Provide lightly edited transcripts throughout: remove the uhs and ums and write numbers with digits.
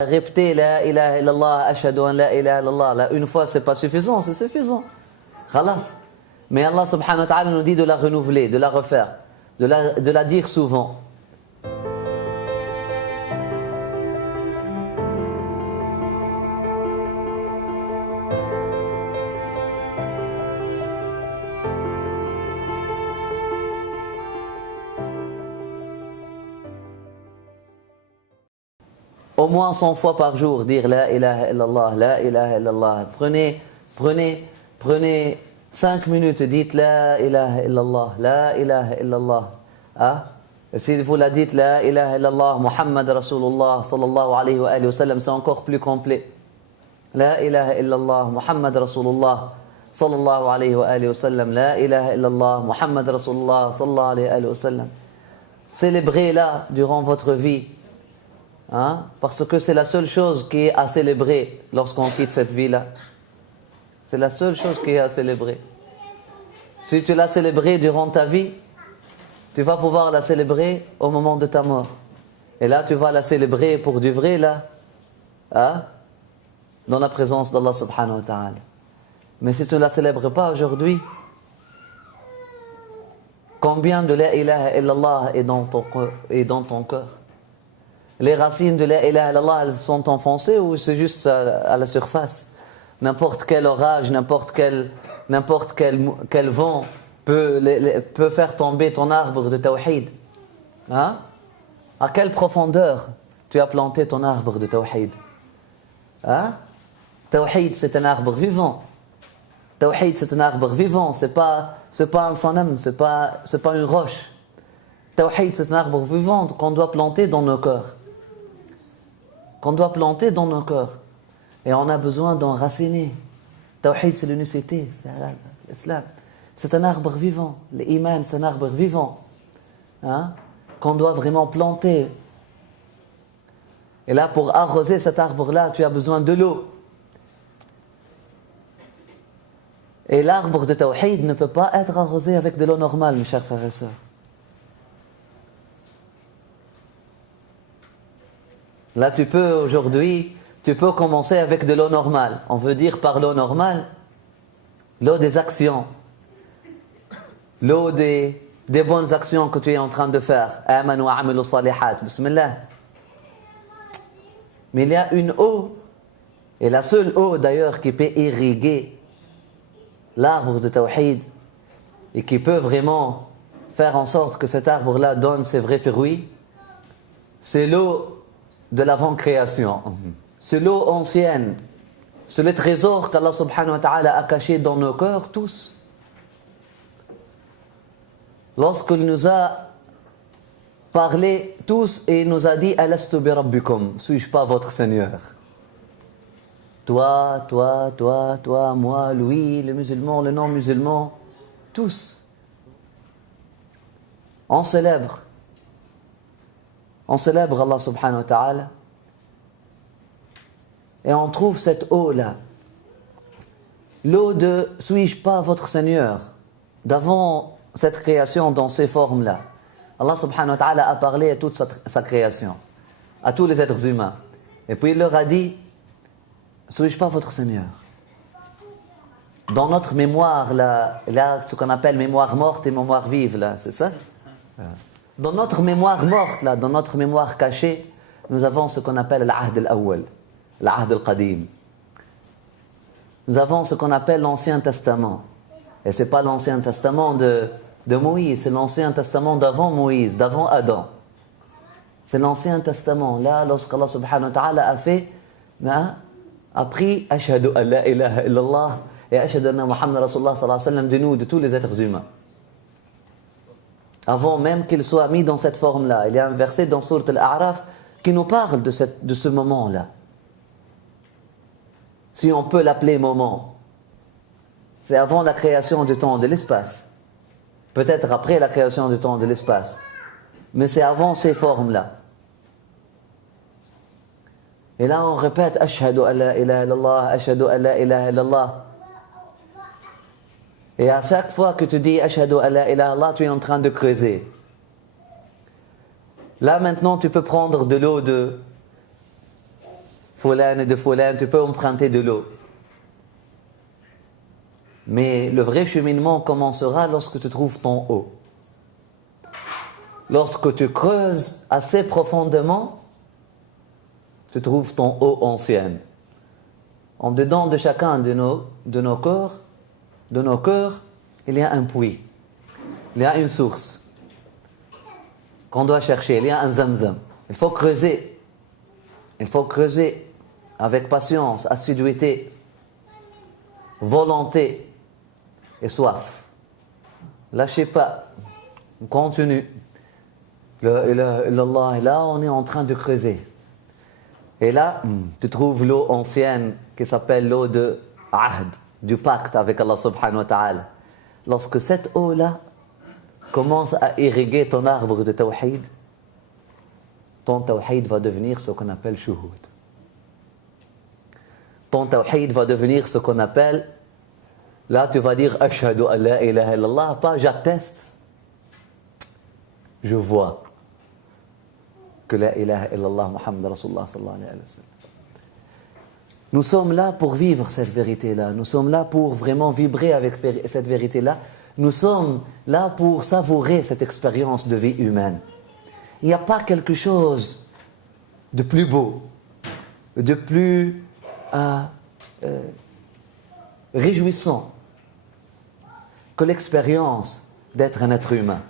Répéter la ilaha illallah, ashhadu an la ilaha illallah, là, une fois c'est pas suffisant, c'est suffisant. Khalas. Mais Allah subhanahu wa ta'ala nous dit de la renouveler, de la refaire, de la dire souvent. Au moins 100 fois par jour, dire la ilaha illallah, la ilaha illallah. Prenez 5 minutes, dites la ilaha illallah, la ilaha illallah. Ah? Et si vous la dites la ilaha illallah, Muhammad Rasulullah sallallahu alayhi wa sallam, c'est encore plus complet. La ilaha illallah, Muhammad Rasulullah sallallahu alayhi wa sallam, la ilaha illallah, Muhammad Rasulullah sallallahu alayhi wa sallam. Célébrez-la durant votre vie. Hein? Parce que c'est la seule chose qui est à célébrer lorsqu'on quitte cette vie-là. C'est la seule chose qui est à célébrer. Si tu l'as célébrée durant ta vie, tu vas pouvoir la célébrer au moment de ta mort. Et là, tu vas la célébrer pour du vrai, là, hein? Dans la présence d'Allah subhanahu wa ta'ala. Mais si tu ne la célèbres pas aujourd'hui, combien de la ilaha illallah est dans ton cœur? Les racines de la ilaha illallah, elles sont enfoncées ou c'est juste à la surface? N'importe quel orage, n'importe quel vent peut faire tomber ton arbre de tawhid. Hein? À quelle profondeur tu as planté ton arbre de tawhid? Hein? Tawhid, c'est un arbre vivant. Tawhid, c'est un arbre vivant. C'est pas un sanam, c'est pas une roche. Tawhid, c'est un arbre vivant qu'on doit planter dans nos cœurs. Et on a besoin d'enraciner. Tawhid, c'est l'unicité, c'est l'islam. C'est un arbre vivant. L'iman, c'est un arbre vivant. Hein? Qu'on doit vraiment planter. Et là, pour arroser cet arbre-là, tu as besoin de l'eau. Et l'arbre de Tawhid ne peut pas être arrosé avec de l'eau normale, mes chers frères et sœurs. Là, tu peux commencer avec de l'eau normale. On veut dire par l'eau normale, l'eau des actions. L'eau des bonnes actions que tu es en train de faire. Amanu wa amilu salihat. Bismillah. Mais il y a une eau, et la seule eau d'ailleurs qui peut irriguer l'arbre de Tawhid et qui peut vraiment faire en sorte que cet arbre-là donne ses vrais fruits, c'est l'eau de l'avant-création. C'est l'eau ancienne. C'est le trésor qu'Allah subhanahu wa ta'ala a caché dans nos cœurs tous. Lorsqu'il nous a parlé tous et il nous a dit « Alastu bi rabbikum » suis-je pas votre Seigneur? Toi, moi, lui, le musulman, le non-musulman, tous. On célèbre Allah subhanahu wa ta'ala et on trouve cette eau-là. L'eau de « suis-je pas votre Seigneur » d'avant cette création dans ces formes-là. Allah subhanahu wa ta'ala a parlé à toute sa création, à tous les êtres humains. Et puis il leur a dit « suis-je pas votre Seigneur » Dans notre mémoire, là ce qu'on appelle mémoire morte et mémoire vive, là, c'est ça? Dans notre mémoire morte, là, dans notre mémoire cachée, nous avons ce qu'on appelle l'ahd al-awwal, l'ahd al-qadim. Nous avons ce qu'on appelle l'Ancien Testament. Et ce n'est pas l'Ancien Testament de Moïse, c'est l'Ancien Testament d'avant Moïse, d'avant Adam. C'est l'Ancien Testament. Là, lorsqu'Allah subhanahu wa ta'ala a pris Ashhadu an la ilaha illallah et Ashhadu anna Muhammad Rasulullah sallallahu alayhi wa sallam de nous, de tous les êtres humains. Avant même qu'il soit mis dans cette forme-là. Il y a un verset dans Sourate Al-A'raf qui nous parle de ce moment-là. Si on peut l'appeler moment. C'est avant la création du temps et de l'espace. Peut-être après la création du temps et de l'espace. Mais c'est avant ces formes-là. Et là on répète Ashhadu an la ilaha illallah, Ashhadu an la ilaha illallah. Et à chaque fois que tu dis Ashhadu an la ilaha illallah, tu es en train de creuser. Là maintenant tu peux prendre de l'eau Foulane de Foulane, tu peux emprunter de l'eau. Mais le vrai cheminement commencera lorsque tu trouves ton eau. Lorsque tu creuses assez profondément, tu trouves ton eau ancienne. En dedans de chacun de nos cœurs, il y a un puits. Il y a une source qu'on doit chercher. Il y a un zamzam. Il faut creuser. Il faut creuser avec patience, assiduité, volonté et soif. Lâchez pas. On continue. Allah est là, on est en train de creuser. Et là, tu trouves l'eau ancienne qui s'appelle l'eau de Ahd, du pacte avec Allah subhanahu wa ta'ala. Lorsque cette eau-là commence à irriguer ton arbre de tawhid, ton tawhid va devenir ce qu'on appelle shuhud. Ton tawhid va devenir ce qu'on appelle, là tu vas dire ashhadu an la ilaha illallah, pas j'atteste, je vois que la ilaha illallah Muhammad Rasulullah sallallahu alayhi wa sallam. Nous sommes là pour vivre cette vérité-là. Nous sommes là pour vraiment vibrer avec cette vérité-là. Nous sommes là pour savourer cette expérience de vie humaine. Il n'y a pas quelque chose de plus beau, de plus réjouissant que l'expérience d'être un être humain,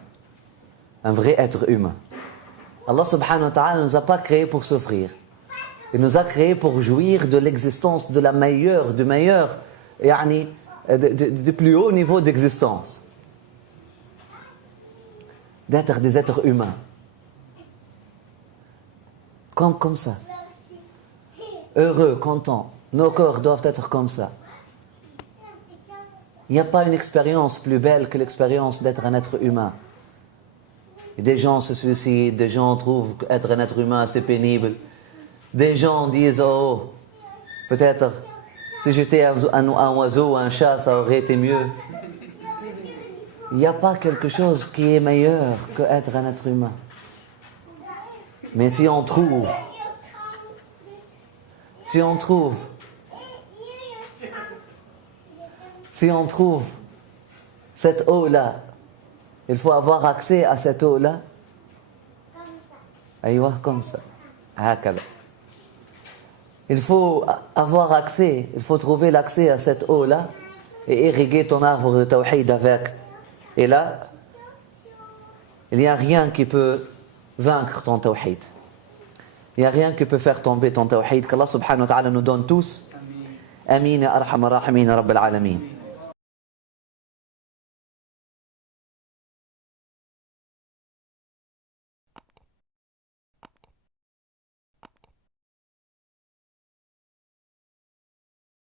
un vrai être humain. Allah subhanahu wa ta'ala ne nous a pas créés pour souffrir. Il nous a créés pour jouir de l'existence de la meilleure, du meilleur, du plus haut niveau d'existence. D'être des êtres humains. Comme ça. Heureux, contents. Nos corps doivent être comme ça. Il n'y a pas une expérience plus belle que l'expérience d'être un être humain. Et des gens se suicident, des gens trouvent qu'être un être humain c'est pénible. Des gens disent, oh, peut-être si j'étais un oiseau ou un chat, ça aurait été mieux. Il n'y a pas quelque chose qui est meilleur que être un être humain. Mais si on trouve cette eau-là, il faut avoir accès à cette eau-là. Aïwa, comme ça. Hakala. Il faut avoir accès, il faut trouver l'accès à cette eau-là et irriguer ton arbre de tawhid avec. Et là, il n'y a rien qui peut vaincre ton tawhid. Il n'y a rien qui peut faire tomber ton tawhid. Qu'Allah subhanahu wa ta'ala nous donne tous. Amin ya arhamar rahimin ya rabbal alamin.